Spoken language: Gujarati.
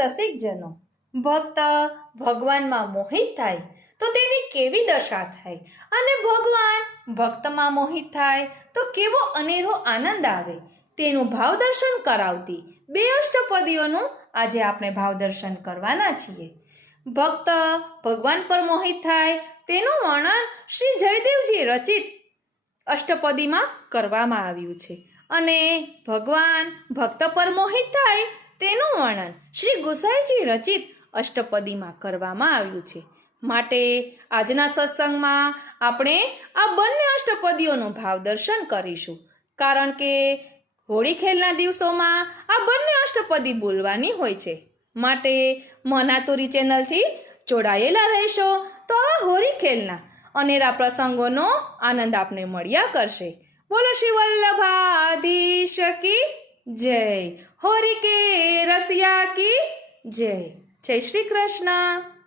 રસિકજનો, ભક્ત ભગવાનમાં મોહિત થાય તો તેની કેવી દશા થાય, અને ભગવાન ભક્તમાં મોહિત થાય તો કેવો અનેરો આનંદ આવે, તેનું ભાવદર્શન કરાવતી બે અષ્ટપદીઓનું આજે આપણે ભાવદર્શન કરવાના છીએ. ભક્ત ભગવાન પર મોહિત થાય તેનું વર્ણન શ્રી જયદેવજી રચિત અષ્ટપદીમાં કરવામાં આવ્યું છે, અને ભગવાન ભક્ત પર મોહિત થાય તેનું વર્ણન શ્રી ગુસાઈજી રચિત અષ્ટપદીમાં કરવામાં આવ્યું છે. માટે આજના સત્સંગમાં આપણે આ બંને અષ્ટપદીઓનું ભાવદર્શન કરીશું, કારણ કે હોળી ખેલના દિવસોમાં આ બંને અષ્ટપદી બોલવાની હોય છે. માટે મનાતુરી ચેનલથી જોડાયેલા રહેશો તો આ હોળી ખેલના અનેરા પ્રસંગોનો આનંદ આપને મળ્યા કરશે. બોલો શ્રી વલ્લભાધીશ કી જય, હોરી કે રસિયા કી જય. જય શ્રી કૃષ્ણ.